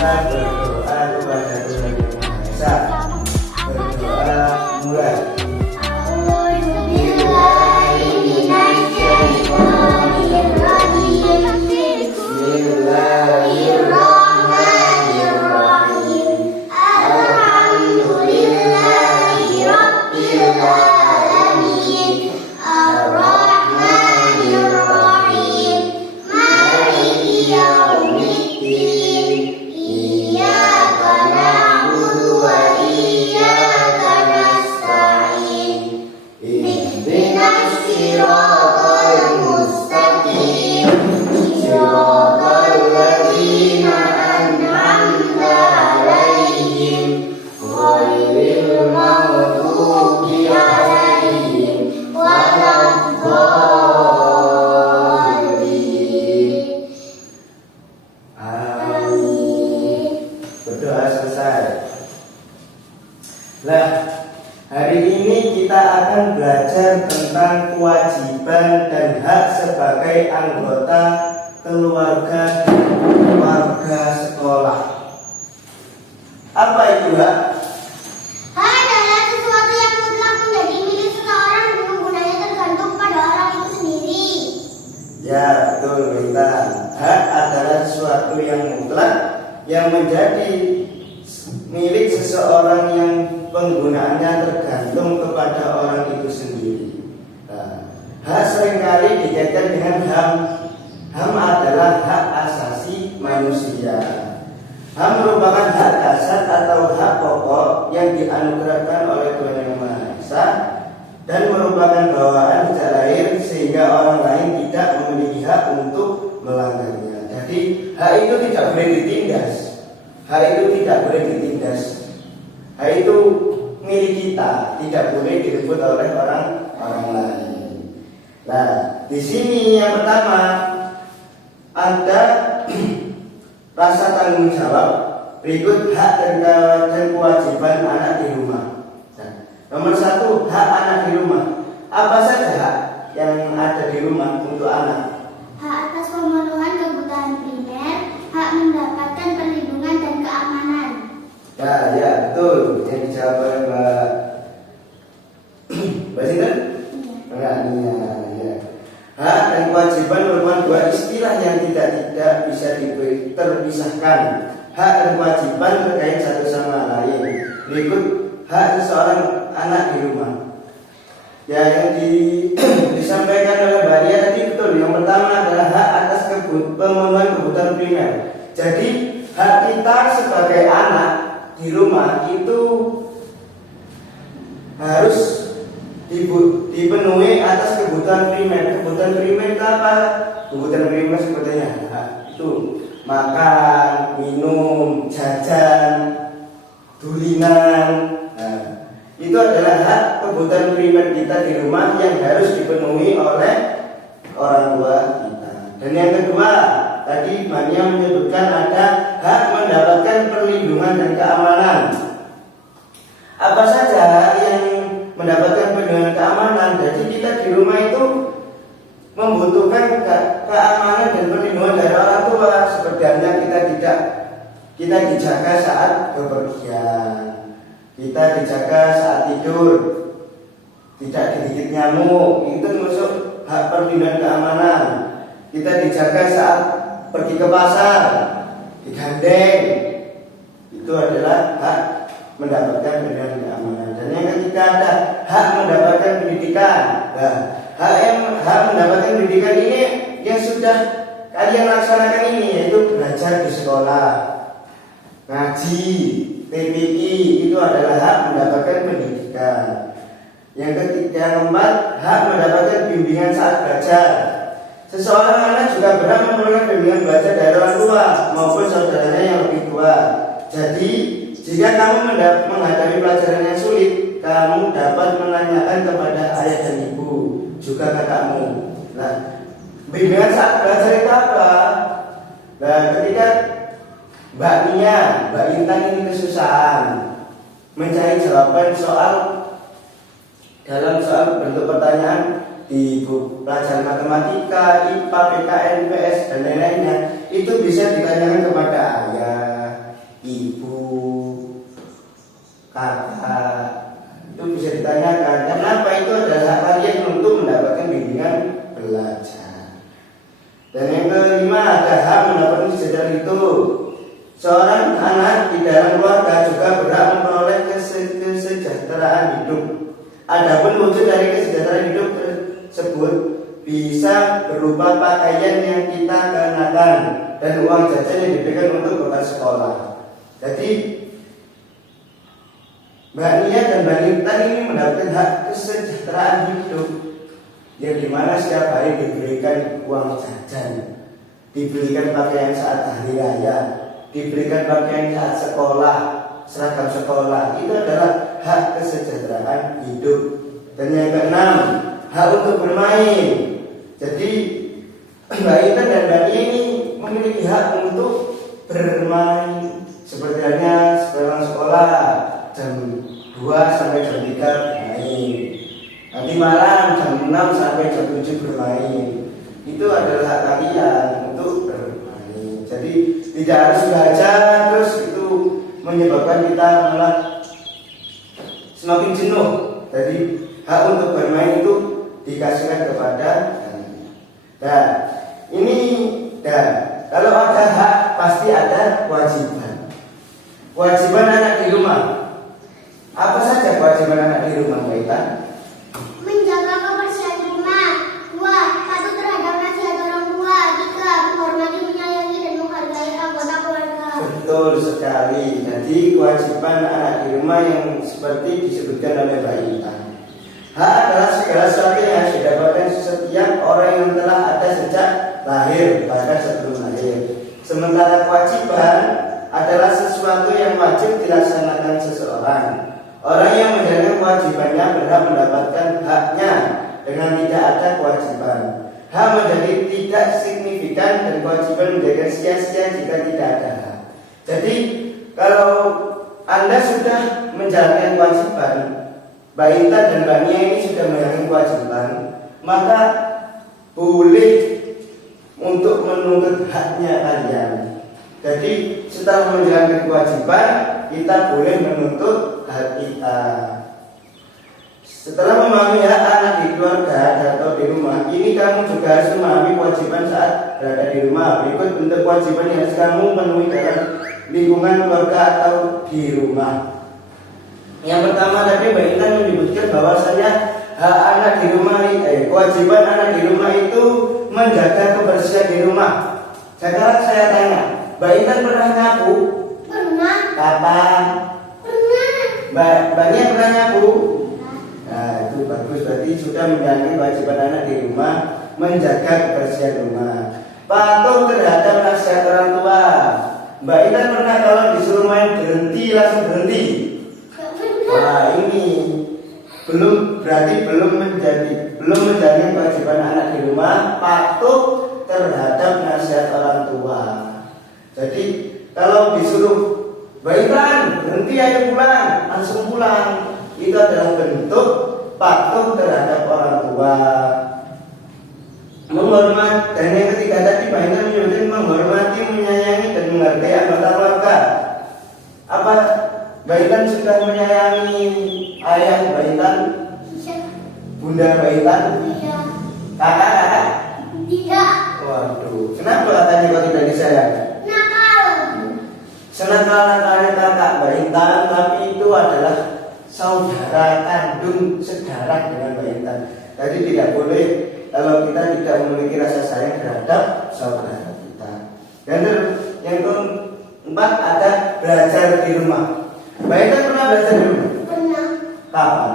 kita berdoa kepada Tuhan Yang Maha Esa. Berdoa mulai. Nah, hari ini kita akan belajar tentang kewajiban dan hak sebagai anggota keluarga dan warga sekolah. Apa itu hak? Hak adalah sesuatu yang mutlak menjadi milik seseorang dan penggunanya tergantung pada orang itu sendiri. Ya, betul, Bintang. Hak adalah sesuatu yang mutlak yang menjadi milik seseorang yang penggunaannya tergantung kepada orang itu sendiri. Nah, hak seringkali dikaitkan dengan HAM. HAM adalah hak asasi manusia. HAM merupakan hak dasar atau hak pokok yang dianugerahkan oleh Tuhan Yang Maha Esa dan merupakan bawaan sejak lahir sehingga orang lain tidak memiliki hak untuk melanggarnya. Jadi hak itu tidak boleh ditindas. Hak itu tidak boleh ditindas. Hak itu milik kita, tidak boleh direbut oleh orang lain. Nah, di sini yang pertama ada rasa tanggung jawab. Berikut hak dan kewajiban anak di rumah. Nah, nomor 1, hak anak di rumah. Apa saja hak yang ada di rumah untuk anak? Hak atas pemenuhan kebutuhan primer, hak mendapatkan perlindungan dan keamanan. Ya, betul. Yang dijawab oleh Mbak Sinten? Iya. Ya. Hak dan kewajiban merupakan dua istilah yang tidak bisa terpisahkan. Hak dan kewajiban terkait satu sama lain. Berikut hak seseorang anak di rumah. Ya, yang disampaikan oleh Mbak Lia tadi betul. Yang pertama adalah hak atas pemenuhan kebutuhan primer. Jadi hak kita sebagai anak di rumah itu harus dipenuhi atas kebutuhan primer. Kebutuhan primer itu apa? Kebutuhan primer sebetulnya itu makan, minum, jajan, dulinan. Nah, itu adalah hak kebutuhan primer kita di rumah yang harus dipenuhi oleh orang tua kita. Dan yang kedua, tadi Mania menyebutkan ada hak mendapatkan perlindungan dan keamanan. Apa saja yang mendapatkan perlindungan dan keamanan? Jadi kita di rumah itu membutuhkan keamanan dan perlindungan dari orang tua. Seperti halnya kita dijaga saat bepergian, kita dijaga saat tidur, tidak digigit nyamuk. Itu termasuk hak perlindungan keamanan. Kita dijaga saat pergi ke pasar, digandeng, itu adalah hak mendapatkan perlindungan keamanan. Dan yang ketiga ada hak mendapatkan pendidikan. Nah, hak mendapatkan pendidikan ini yang sudah kalian laksanakan ini, yaitu belajar di sekolah, ngaji, TPI, itu adalah hak mendapatkan pendidikan. Yang keempat, hak mendapatkan bimbingan saat belajar. Seseorang anak juga berhak memperoleh bimbingan belajar dari orang tua maupun saudaranya yang lebih tua. Jadi, jika kamu menghadapi pelajaran yang sulit, kamu dapat menanyakan kepada ayah dan ibu, juga kakakmu. Nah, bimbingan saat belajar itu apa? Nah, ketika Mbak Intan ini kesusahan mencari jawaban dalam soal bentuk pertanyaan di buku pelajaran matematika, IPA, PKN, PS dan lain-lainnya, itu bisa ditanyakan kepada ayah, seorang anak di dalam keluarga juga berhak memperoleh kesejahteraan hidup. Adapun wujud dari kesejahteraan hidup tersebut bisa berupa pakaian yang kita kenakan dan uang jajan yang diberikan untuk bekal sekolah. Jadi Mbak Nia dan Mbak Intan ini mendapatkan hak kesejahteraan hidup, yang dimana setiap hari diberikan uang jajan, diberikan pakaian saat hari raya, diberikan pakaian saat sekolah, seragam sekolah. Itu adalah hak kesejahteraan hidup. Dan yang keenam, hak untuk bermain. Jadi Mbak Intan dan Mbak Nia ini memiliki hak untuk bermain. Seperti halnya sepulang sekolah jam 2 sampai jam 3 bermain. Nanti malam jam 6 sampai jam 7 bermain. Itu adalah hak kalian untuk bermain. Jadi tidak harus belajar terus itu menyebabkan kita malah semakin jenuh. Jadi hak untuk bermain itu dikasihkan kepada kalian. Dan ini kalau ada hak pasti ada kewajiban. Kewajiban anak di rumah. Apa saja kewajiban anak di rumah, Mbak Intan? Menjaga kebersihan rumah. 2. Patuh terhadap nasihat orang tua. 3. Menghormati, menyayangi, dan menghargai anggota keluarga. Betul sekali. Jadi kewajiban anak di rumah yang seperti disebutkan oleh Mbak Intan. Hak adalah segala sesuatu yang harus didapatkan setiap orang yang telah ada sejak lahir, bahkan sebelum lahir. Sementara kewajiban adalah sesuatu yang wajib dilaksanakan seseorang. Orang yang menjalankan kewajibannya berhak mendapatkan haknya dengan tidak ada kewajiban. Hak menjadi tidak signifikan dan kewajiban menjadi sia-sia jika tidak ada hak. Jadi kalau Anda sudah menjalankan kewajiban, Mbak Intan dan Mbak Nia ini sudah menjalankan kewajiban, maka boleh untuk menuntut haknya kalian. Jadi setelah menjalankan kewajiban, kita boleh menuntut hak kita. Setelah memahami hak anak di keluarga atau di rumah, ini kamu juga harus memahami kewajiban saat berada di rumah. Berikut bentuk kewajiban yang harus kamu penuhi dalam lingkungan keluarga atau di rumah. Yang pertama tadi Mbak Intan menyebutkan bahwasanya hak anak di rumah, kewajiban anak di rumah itu menjaga kebersihan di rumah. Sekarang saya tanya, Mbak Intan pernah nyapu? Pernah. Kapan? Pernah. Mbak Nia pernah nyapu? Nah itu bagus, berarti sudah menjalankan kewajiban anak di rumah, menjaga kebersihan rumah. Patuh terhadap nasihat orang tua. Mbak Intan pernah kalau disuruh main berhenti langsung berhenti? Wah ini berarti belum menjalankan kewajiban anak di rumah, patuh terhadap nasihat orang tua. Jadi kalau disuruh Mbak Intan berhenti ayo pulang, langsung pulang. Itu adalah bentuk patuh terhadap orang tua. Menghormati, dan yang ketiga tadi Mbak Intan menyebutkan menghormati, menyayangi, dan menghargai anggota keluarga. Apa Mbak Intan sudah menyayangi ayah Mbak Intan? Bunda Mbak Intan? Iya. Kakak? Tidak. Waduh, kenapa katanya kok tidak disayang? Nakal. Senakal-nakalnya kakak Mbak Intan, tapi itu adalah saudara kandung sedarah dengan Mbak Intan. Jadi tidak boleh kalau kita tidak memiliki rasa sayang terhadap saudara kita. Dan yang keempat ada belajar di rumah. Mbak Intan pernah belajar di rumah? Pernah. Kapan?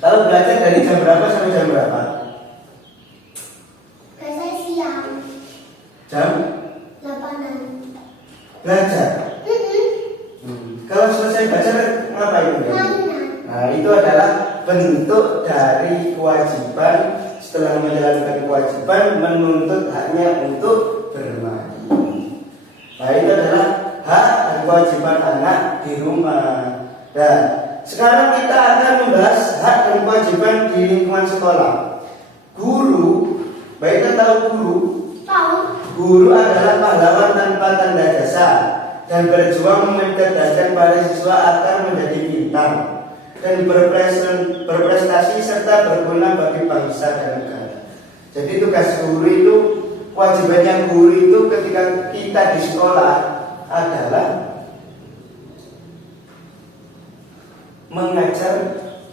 Kalau belajar dari jam berapa sampai jam berapa? Biasanya siang. Jam 8-an. belajar. Kalau selesai belajar ngapain? Mainan. Nah itu adalah bentuk dari kewajiban. Setelah menjalankan kewajiban, menuntut haknya untuk bermain. Nah itu adalah hak dan kewajiban anak di rumah. Dan sekarang kita akan membahas hak dan kewajiban di lingkungan sekolah. Guru, baiknya tahu guru? Tahu. Guru adalah pahlawan tanpa tanda jasa dan berjuang mencerdaskan para siswa agar menjadi pintar dan berprestasi serta berguna bagi bangsa dan negara. Jadi tugas guru itu kewajibannya guru itu ketika kita di sekolah adalah mengajar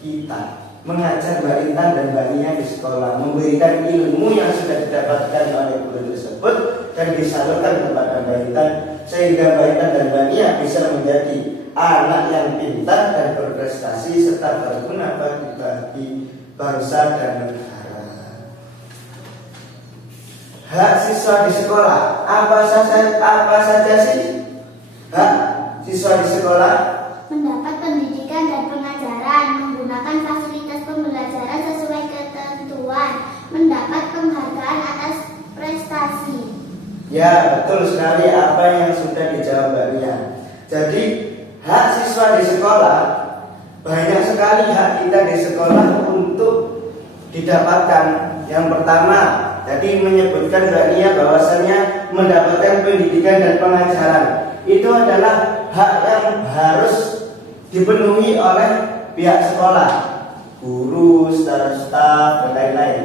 kita, mengajar Mbak Intan dan Mbak Nia di sekolah, memberikan ilmu yang sudah didapatkan oleh guru tersebut dan disalurkan kepada Mbak Intan, sehingga Mbak Intan dan Mbak Nia bisa menjadi anak yang pintar dan berprestasi serta berguna bagi bangsa dan negara. Hak siswa di sekolah apa saja sih? Hak siswa di sekolah: mendapat pendidikan dan pengajaran, menggunakan fasilitas pembelajaran sesuai ketentuan, mendapat penghargaan atas prestasi. Ya, betul sekali apa yang sudah dijawab Mbak Nia. Jadi hak siswa di sekolah, banyak sekali hak kita di sekolah untuk didapatkan. Yang pertama, tadi menyebutkan Mbak Nia bahwasanya mendapatkan pendidikan dan pengajaran itu adalah hak yang harus dipenuhi oleh pihak sekolah, guru, staf, dan lain-lain.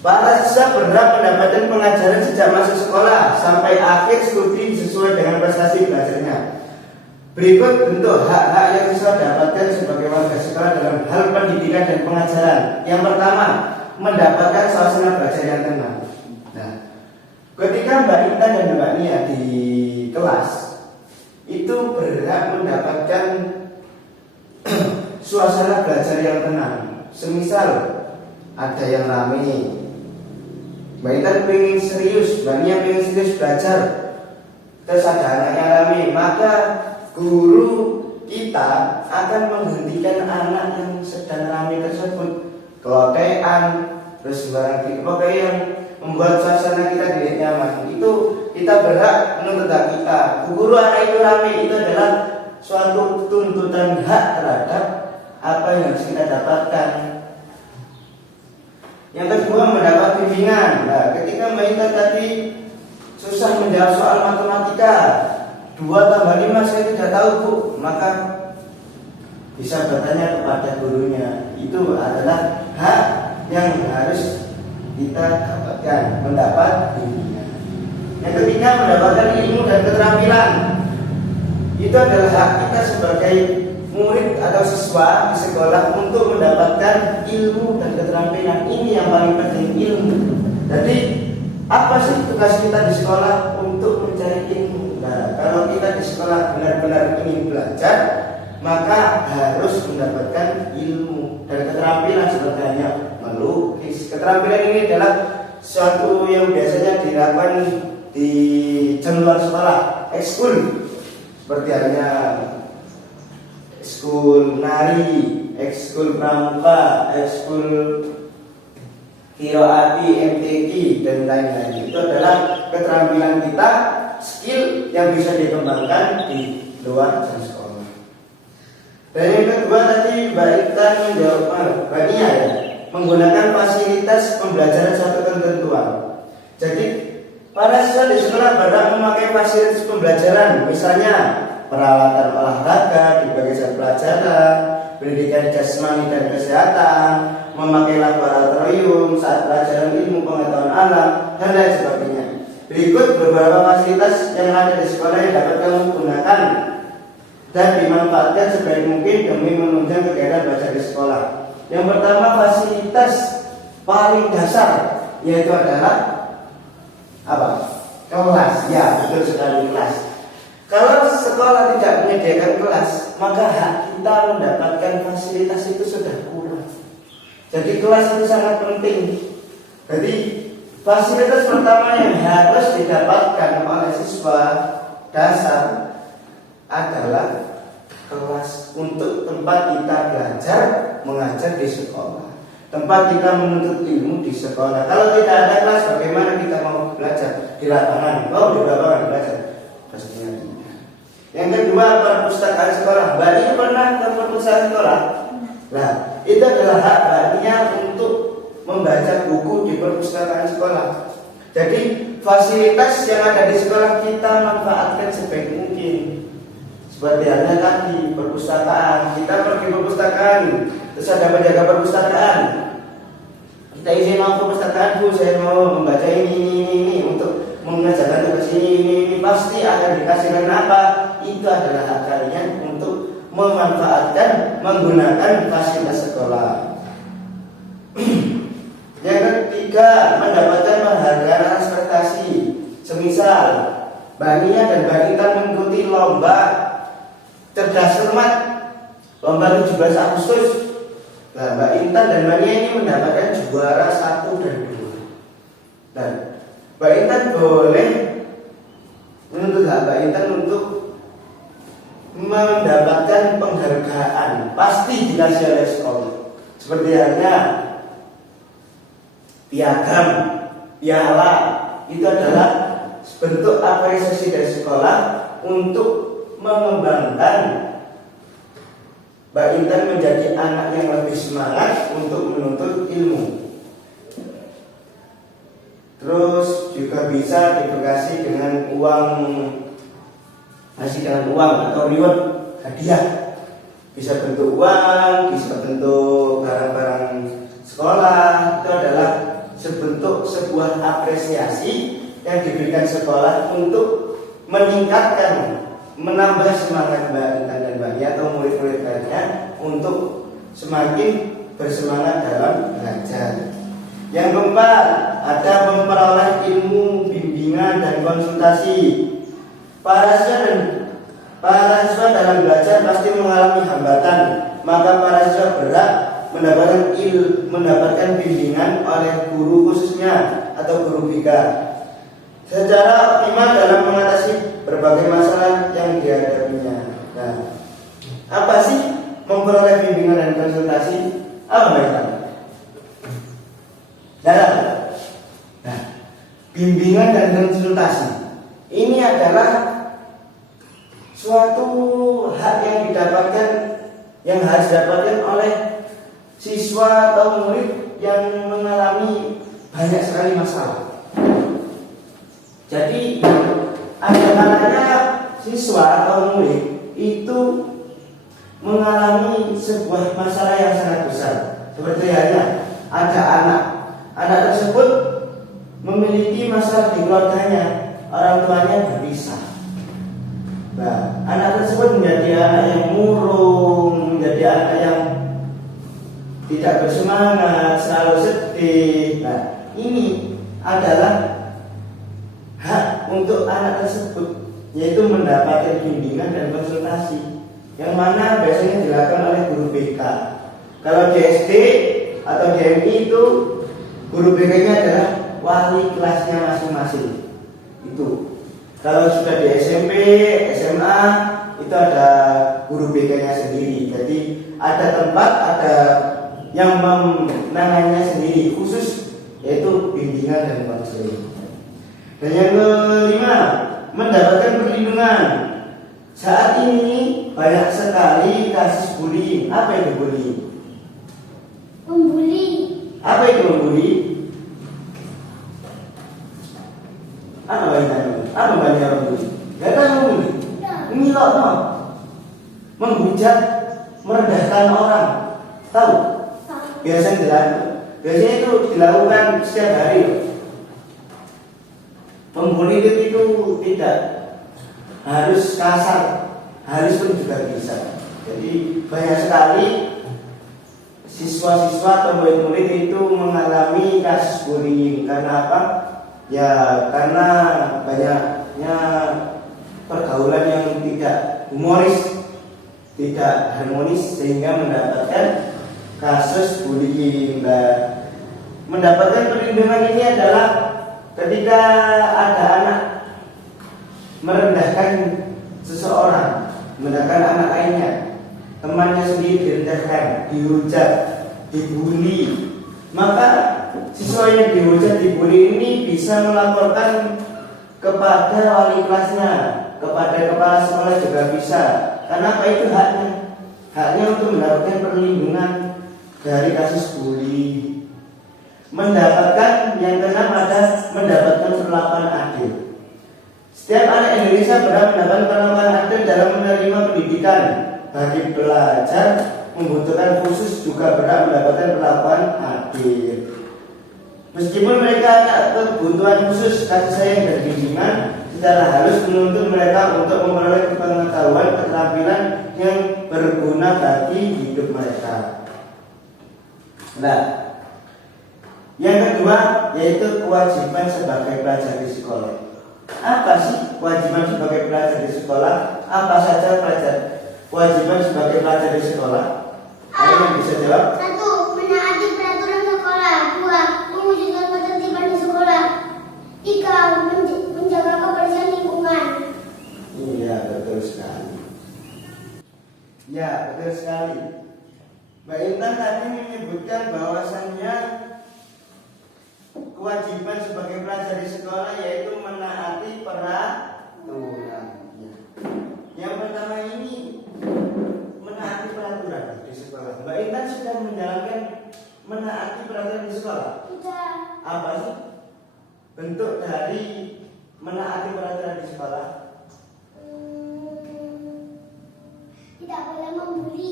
Para siswa berhak mendapatkan pengajaran sejak masuk sekolah sampai akhir studi sesuai dengan prestasi belajarnya. Berikut bentuk hak-hak yang siswa dapatkan sebagai warga sekolah dalam hal pendidikan dan pengajaran. Yang pertama, mendapatkan suasana belajar yang tenang. Nah, ketika Mbak Intan dan Mbak Nia di kelas itu berhak mendapatkan suasana belajar yang tenang. Semisal ada yang rame, Mbak Intan pengen serius, Mbak Nia pengen serius belajar, terus ada anaknya rame, maka guru kita akan menghentikan anak yang sedang rame tersebut, kelotean, terus barang pokoknya yang membuat suasana kita tidak nyaman. Itu kita berhak menuntut hak kita. Guru anak itu rame, itu adalah suatu tuntutan hak terhadap apa yang harus kita dapatkan. Yang kedua, mendapat bimbingan. Nah, ketika Mbak Intan tadi susah menjawab soal matematika, 2 tambah 5 saya tidak tahu Bu, maka bisa bertanya kepada gurunya. Itu adalah hak yang harus kita dapatkan, mendapat bimbingan. Yang ketiga, mendapatkan ilmu dan keterampilan. Itu adalah hak kita sebagai murid atau siswa di sekolah untuk mendapatkan ilmu dan keterampilan. Ini yang paling penting, ilmu. Jadi apa sih tugas kita di sekolah? Untuk mencari ilmu. Nah, kalau kita di sekolah benar-benar ingin belajar, maka harus mendapatkan ilmu dan keterampilan seperti hanya melukis. Keterampilan ini adalah suatu yang biasanya dilakukan di jam luar sekolah, ekskul, seperti hanya ekskul nari, ekskul pramuka, ekskul kiroati, MTQ, dan lain-lain. Itu adalah keterampilan kita, skill yang bisa dikembangkan di luar jam sekolah. Dan yang kedua tadi Mbak Intan menjawab, Mbak Nia ya, menggunakan fasilitas pembelajaran suatu ketentuan. Jadi para siswa di sekolah berhak memakai fasilitas pembelajaran, misalnya peralatan olahraga di bagian pelajaran, pendidikan jasmani dan kesehatan, memakai laboratorium saat pelajaran ilmu pengetahuan alam, dan lain sebagainya. Berikut beberapa fasilitas yang ada di sekolah yang dapat kamu gunakan dan dimanfaatkan sebaik mungkin demi menunjang kegiatan belajar di sekolah. Yang pertama, fasilitas paling dasar, yaitu adalah apa? Kelas. Ya, betul sekali, kelas. Kalau sekolah tidak menyediakan kelas, maka hak kita mendapatkan fasilitas itu sudah kurang. Jadi kelas itu sangat penting. Jadi fasilitas pertama yang harus didapatkan oleh siswa dasar adalah kelas, untuk tempat kita belajar mengajar di sekolah, tempat kita menuntut ilmu di sekolah. Kalau tidak ada kelas, bagaimana kita mau belajar di lapangan? Mau di lapangan belajar? Pastinya tidak. Yang kedua, perpustakaan sekolah. Mbak Nia pernah ke perpustakaan sekolah? Nah, itu adalah hak Mbak Nia untuk membaca buku di perpustakaan sekolah. Jadi fasilitas yang ada di sekolah kita manfaatkan sebaik mungkin. Seperti halnya tadi perpustakaan, kita pergi perpustakaan, terus ada penjaga perpustakaan, kita izin mau ke perpustakaan Bu, saya mau membaca ini untuk mengerjakan tugas ini, pasti akan dikasihkan apa? Itu adalah hak kalian untuk memanfaatkan menggunakan fasilitas sekolah. Yang ketiga, mendapatkan penghargaan atas prestasi. Semisal Mbak Nia dan Mbak Intan mengikuti lomba cerdas cermat, lomba 17 Agustus. Nah, Mbak Intan dan Mbak Nia ini mendapatkan juara 1 dan 2. Dan Mbak Intan boleh menuntut hak Mbak Intan untuk mendapatkan penghargaan, pasti dikasih oleh sekolah. Seperti halnya piagam, piala, itu adalah bentuk apresiasi dari sekolah untuk mengembangkan Mbak Intan menjadi anak yang lebih semangat untuk menuntut ilmu. Terus juga bisa dibekasi dengan uang, masih dengan uang atau reward, hadiah. Bisa bentuk uang, bisa bentuk barang-barang sekolah. Itu adalah sebentuk sebuah apresiasi yang diberikan sekolah untuk meningkatkan, menambah semangat Mbak Intan dan Mbak Nia atau murid-murid lainnya untuk semakin bersemangat dalam belajar. Yang keempat, ada memperoleh ilmu, bimbingan dan konsultasi. Para siswa dalam belajar pasti mengalami hambatan, maka para siswa berhak mendapatkan bimbingan oleh guru khususnya atau guru BK secara optimal dalam mengatasi berbagai masalah yang dihadapinya. Nah, apa sih memperoleh bimbingan dan konsultasi? Apa mereka? Nah, bimbingan dan konsultasi ini adalah suatu hak yang didapatkan, yang harus didapatkan oleh siswa atau murid yang mengalami banyak sekali masalah. Jadi ada kalanya siswa atau murid itu mengalami sebuah masalah yang sangat besar. Seperti halnya ada anak tersebut memiliki masalah di keluarganya, orang tuanya berpisah. Nah, anak tersebut menjadi anak yang murung, menjadi anak yang tidak bersemangat, selalu sedih. Nah, ini adalah hak untuk anak tersebut, yaitu mendapatkan bimbingan dan konsultasi, yang mana biasanya dilakukan oleh guru BK. Kalau di SD atau di MI itu guru BK-nya adalah wali kelasnya masing-masing. Itu. Kalau sudah di SMP, SMA itu ada guru BK-nya sendiri. Jadi ada tempat, ada yang menangannya sendiri khusus, yaitu bimbingan dan konseling. Dan yang kelima, mendapatkan perlindungan. Saat ini banyak sekali kasus bullying. Apa itu bullying? Membuli. Apa itu membuli? Apa banyak orang bully? Gak tahu membuli. Ngilok no. Menghujat, merendahkan orang. Tahu? Biasanya itu dilakukan setiap hari. Membuli itu tidak harus kasar, halus pun juga bisa. Jadi banyak sekali siswa-siswa atau murid-murid itu mengalami kasus bullying. Karena apa? Ya karena banyaknya pergaulan yang tidak humoris, tidak harmonis, sehingga mendapatkan kasus bullying. Mendapatkan perlindungan ini adalah ketika ada anak merendahkan seseorang, merendahkan anak lainnya, temannya sendiri direndahkan, dihujat, dibully, maka siswa yang dihujat, dibully ini bisa melaporkan kepada wali kelasnya, kepada kepala sekolah juga bisa. Karena apa? Itu haknya, haknya untuk mendapatkan perlindungan dari kasus bully. Mendapatkan, yang keenam ada mendapatkan perlakuan adil. Setiap anak Indonesia berhak mendapatkan perlakuan adil dalam menerima pendidikan. Bagi pelajar membutuhkan khusus juga berhak mendapatkan perlakuan adil. Meskipun mereka ada kebutuhan khusus kasih sayang dan bimbingan, secara halus menuntun mereka untuk memperoleh pengetahuan keterampilan yang berguna bagi hidup mereka. Nah, yang kedua yaitu kewajiban sebagai pelajar di sekolah. Apa sih kewajiban sebagai pelajar di sekolah? Apa saja kewajiban sebagai pelajar di sekolah? Ada yang bisa jawab? 1. Menaati peraturan sekolah. 2. Mewujudkan ketertiban di sekolah. 3. Menjaga kebersihan lingkungan. Iya, betul sekali. Ya, betul sekali. Mbak Intan tadi menyebutkan bahwasannya kewajiban sebagai pelajar di sekolah yaitu menaati peraturan. Yang pertama ini menaati peraturan di sekolah. Mbak Intan sudah menjalankan menaati peraturan di sekolah. Sudah. Apa sih bentuk dari menaati peraturan di sekolah? Tidak boleh membuli.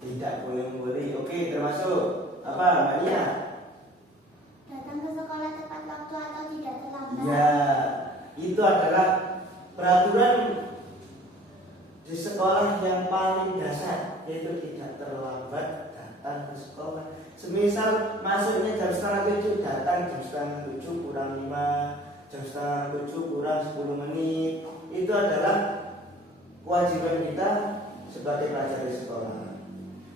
Tidak boleh membuli. Oke, termasuk apa, Mbak Nia? Datang ke sekolah tepat waktu atau tidak terlambat. Ya, itu adalah peraturan di sekolah yang paling dasar, yaitu tidak terlambat datang ke sekolah. Semisal masuknya jam 6:30, datang jam 6:30 kurang 5, jam 6:30 kurang 10 menit. Itu adalah kewajiban kita sebagai pelajar di sekolah.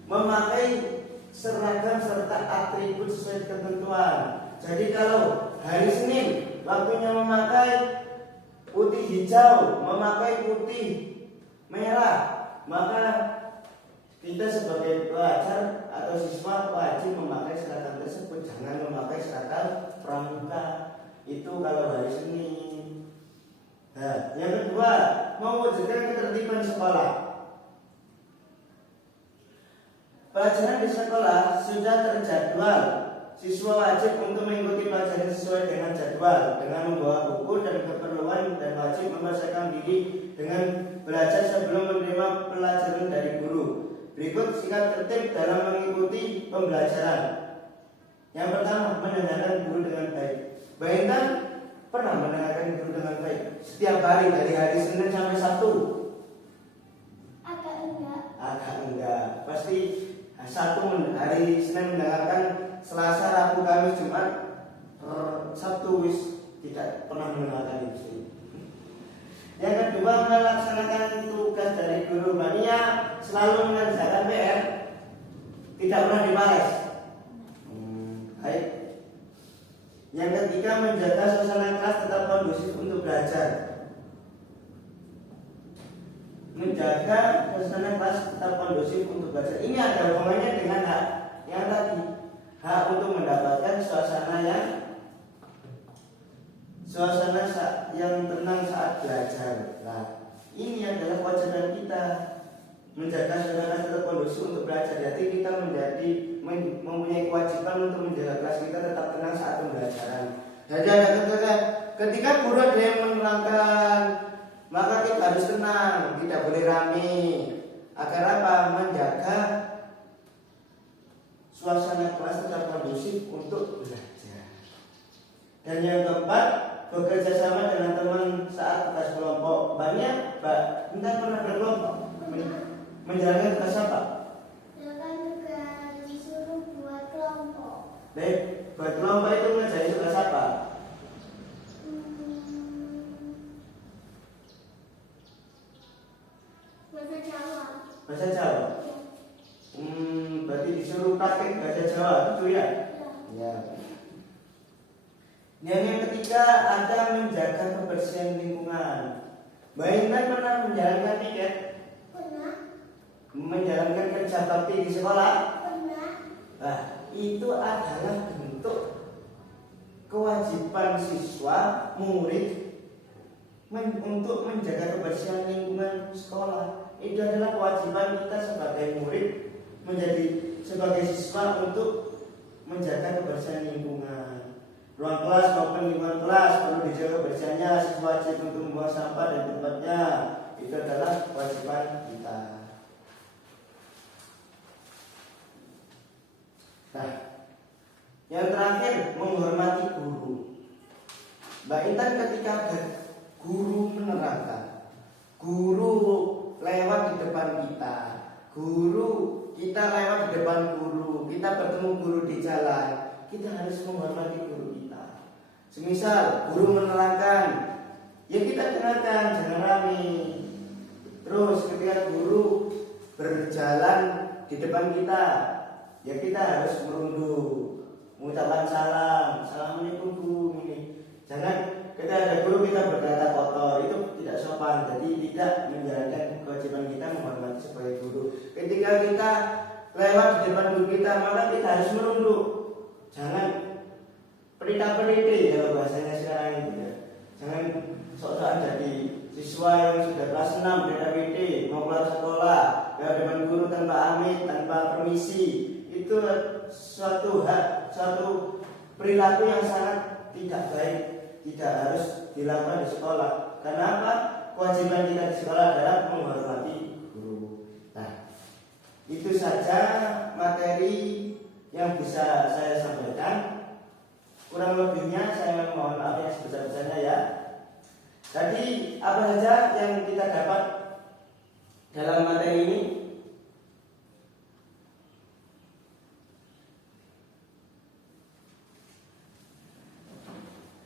Memakai seragam serta atribut sesuai ketentuan. Jadi kalau hari Senin waktunya memakai putih hijau, memakai putih merah, maka kita sebagai pelajar atau siswa wajib memakai seragam tersebut. Jangan memakai seragam pramuka. Itu kalau hari Senin. Nah, yang kedua, mewujudkan ketertiban sekolah. Pelajaran di sekolah sudah terjadwal. Siswa wajib untuk mengikuti pelajaran sesuai dengan jadwal, dengan membawa buku dan keperluan, dan wajib mempersiapkan diri dengan belajar sebelum menerima pelajaran dari guru. Berikut sikap tertib dalam mengikuti pembelajaran. Yang pertama, mendengarkan guru dengan baik. Mbak Intan pernah mendengarkan guru dengan baik setiap hari dari hari Senin sampai Sabtu? Agak enggak. Agak enggak. Pasti hari Senin mendengarkan, Selasa, Rabu, Kamis, Jumat, Sabtu wis tidak pernah mendengarkan itu. Yang kedua, melaksanakan tugas dari guru. Mania selalu mengerjakan PR, tidak pernah dibalas. Baik. Yang ketiga, menjaga suasana kelas tetap kondusif untuk belajar. Menjaga suasana kelas tetap kondusif untuk belajar. Ini ada hubungannya dengan hak yang tadi, hak untuk mendapatkan suasana yang tenang saat belajar. Nah, ini adalah kewajiban kita, menjaga suasana tetap kondusif untuk belajar. Jadi kita mempunyai kewajiban untuk menjaga kelas kita tetap tenang saat pembelajaran. Jadi ada ketika guru ada yang menerangkan, maka kita harus tenang, tidak boleh rame. Agar apa? Menjaga suasana kelas tetap kondusif untuk belajar. Dan yang keempat, bekerja sama dengan teman saat tugas kelompok. Banyak, Mbak, entah pernah berkelompok menjalankan tugas apa? Jangan juga disuruh buat kelompok. Baik, buat kelompok itu mengerjakan tugas apa? Bahasa Jawa. Bahasa Jawa. Berarti disuruh praktek bahasa Jawa, gitu ya? Ya. Yang ketiga, ada menjaga kebersihan lingkungan. Mbak Intan pernah menjalankan piket? Pernah. Menjalankan kerja bakti di sekolah? Pernah. Nah, itu adalah bentuk kewajiban siswa, murid untuk menjaga kebersihan lingkungan sekolah. Itu adalah kewajiban kita sebagai murid, sebagai siswa untuk menjaga kebersihan lingkungan. Ruang kelas maupun lingkungan kelas perlu dijaga kebersihannya. Siswa wajib untuk membuang sampah dan tempatnya. Itu adalah kewajiban kita. Nah, Yang terakhir, menghormati guru. Mbak Intan ketika guru menerangkan, guru lewat di depan kita, kita lewat di depan guru, kita bertemu guru di jalan, kita harus menghormati guru kita. Semisal guru menerangkan, ya kita dengarkan, jangan rame. Terus ketika guru berjalan di depan kita, ya kita harus merunduk, mengucapkan salam, assalamualaikum guru ini. Jangan ketika ada guru kita berkata kotor, itu tidak sopan. Jadi tidak menjalankan kewajiban kita menghormati sebagai guru. Ketika kita lewat di depan guru kita, maka kita harus merunduk. Jangan pelita-peliti kalau bahasanya sekarang itu ya. Jangan sok-sokan jadi siswa yang sudah kelas 6 pelita-peliti mau keluar sekolah lewat depan guru tanpa amit, tanpa permisi. Itu suatu perilaku yang sangat tidak baik, tidak harus dilakukan di sekolah. Karena apa? Kewajiban kita di sekolah adalah menghormati guru. Nah, itu saja materi yang bisa saya sampaikan. Kurang lebihnya saya mohon maaf yang sebesar-besarnya ya. Tadi apa saja yang kita dapat dalam materi ini?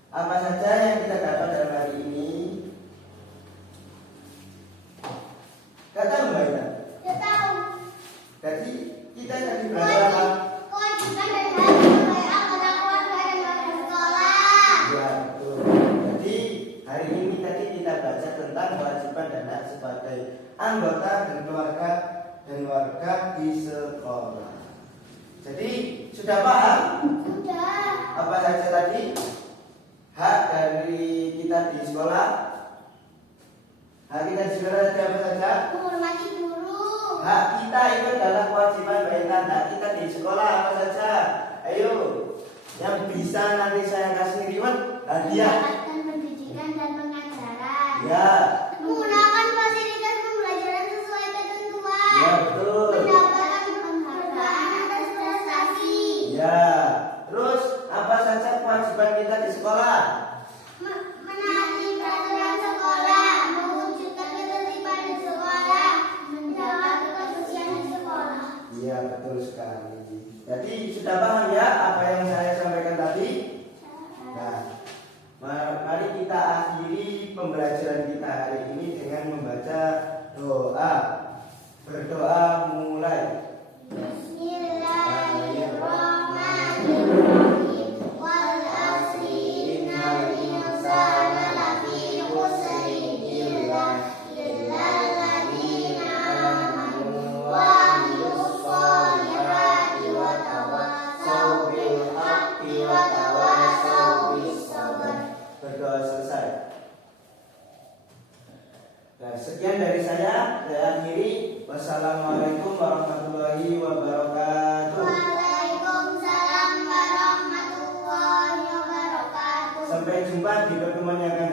Apa saja yang kita dapat dalam hari ini? Gak tahu Mbak Ina? Gak tahu. Jadi kita tadi belajar apa? Kewajiban dan hak sebagai anggota keluarga dan warga sekolah. Ya betul. Jadi hari ini tadi kita belajar tentang kewajiban dan hak sebagai anggota dan warga di sekolah. Jadi sudah paham? Sudah. Apa saja tadi? Hak dari kita di sekolah. Hak kita di sekolah ada apa saja? Menghormati guru. Hak kita itu adalah kewajiban bayangkan. Hak kita di sekolah apa saja? Ayo, yang bisa nanti saya kasih reward hadiah. Mendapatkan pendidikan dan pengajaran. Ya, Menggunakan fasilitas pembelajaran sesuai ketentuan. ya betul. Mendapatkan penghargaan atas prestasi. Ya, terus apa saja kewajiban kita di sekolah? Menaati peraturan sekolah, mewujudkan ketertiban di sekolah, menjaga kebersihan di sekolah. Iya betul sekali. Jadi sudah paham ya apa yang saya sampaikan tadi? Nah, mari kita akhiri pembelajaran kita hari ini dengan membaca doa. Berdoa mulai. Bismillahirrahmanirrahim. Wal asri innal insana lafi khusrin illa alladziina amanu wa amilus sholihati wa tawassaw bil haqqi wa tawassaw bis sabr. Berdoa selesai. Nah, sekian dari saya akhiri. Wassalamualaikum warahmatullahi wabarakatuh. Waalaikumsalam warahmatullahi wabarakatuh. Sampai jumpa di pertemuan yang akan